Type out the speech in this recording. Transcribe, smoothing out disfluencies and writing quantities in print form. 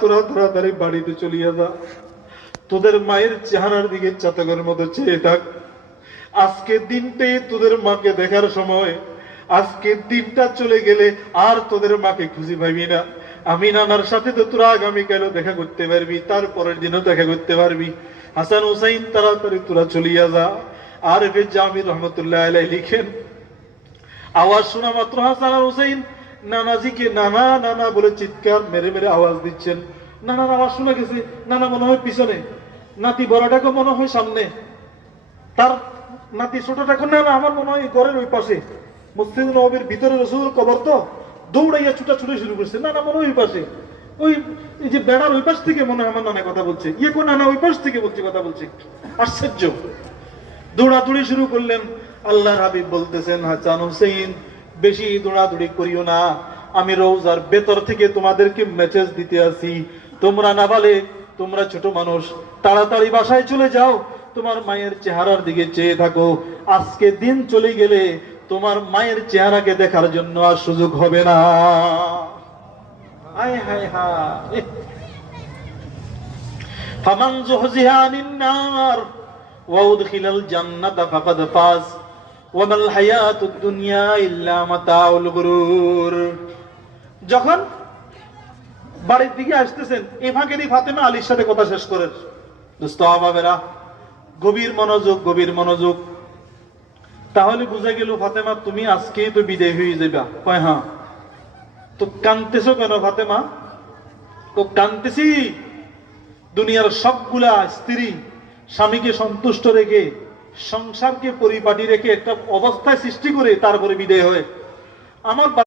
তোরা তাড়াতাড়ি বাড়িতে চলিয়া যা, তোদের মায়ের চেহারার দিকে চাতকের মতো চেয়ে থাক। আজকের দিনটাই তোদের মাকে দেখার সময়, আজকের দিনটা চলে গেলে আর তোদের মাকে খুঁজে পাবি না। আমি নানার সাথে তো তোরা আগামীকালও দেখা করতে পারবি, তারপরের দিনও দেখা করতে পারবি। হাসান হুসাইন তাড়াতাড়ি তোরা চলিয়া যা। আর জামির রহমতুল্লাহ আলাইহি লিখেন, আওয়াজ শোনা মাত্র হাসান আর হুসাইন নানাজিকে নানা নানা বলে চিৎকার মেরে মেরে আওয়াজ দিচ্ছেন। নানার আওয়াজ শোনা গেছে, নানা মনে হয় পিছনে, নাতি বড়টাকে মনে হয় সামনে, তার নাতি ছোটটাকে না আমার মনে হয় ঘরের ওই পাশে, মসজিদ নববীর ভিতরে রসুলের কবর তো, দৌড়াইয়া ছুটাছুটি শুরু করছে। নানা মনে হয় ওই পাশে, ওই এই যে বেড়ার ওই পাশ থেকে মনে হয় আমার নানা কথা বলছে, ইয়ে কোন নানা ওই পাশ থেকে বলছে কথা বলছে। আশ্চর্য, দৌড়াদৌড়ি শুরু করলেন। আল্লাহর হাবিব বলতেছেন, হাসান হুসাইন বেশি দৌড়াদৌড়ি করিও না, আমি রোজার ভেতর থেকে তোমাদেরকে মেসেজ দিতে আসি। তোমরা না বলে, তোমরা ছোট মানুষ, তাড়াতাড়ি বাসায় চলে যাও, তোমার মায়ের চেহারার দিকে চেয়ে থাকো। আজকে দিন চলে গেলে তোমার মায়ের চেহারাকে দেখার জন্য আর সুযোগ হবে না। হায় হায় হায়। ফামান যুহজিহা আনিন নার ওয়া উদখিলাল জান্নাতা ফাকাদ ফাজ ওয়া মাল হায়াতুদ দুনিয়া ইল্লা মাতাউল গুরুর। যখন বাড়ির দিকে আসতেছেন, এই ফাঁকে ফাতেমা আলীর সাথে কথা শেষ করেন। দোস্ত বাবারা, গভীর মনোযোগ, গভীর মনোযোগ। তাহলে বুঝা গেল ফাতেমা তুমি আজকেই তো বিদায় হয়ে যাবা। কয় হ্যাঁ। তো কাঁদতেছো কেন ফাতেমা? তো কাঁদতেছি, দুনিয়ার সবগুলা স্ত্রী স্বামীকে সন্তুষ্ট রেখে, সংসারকে পরিপাটি রেখে একটা অবস্থায় সৃষ্টি করে তারপরে বিদায় হয়। আমার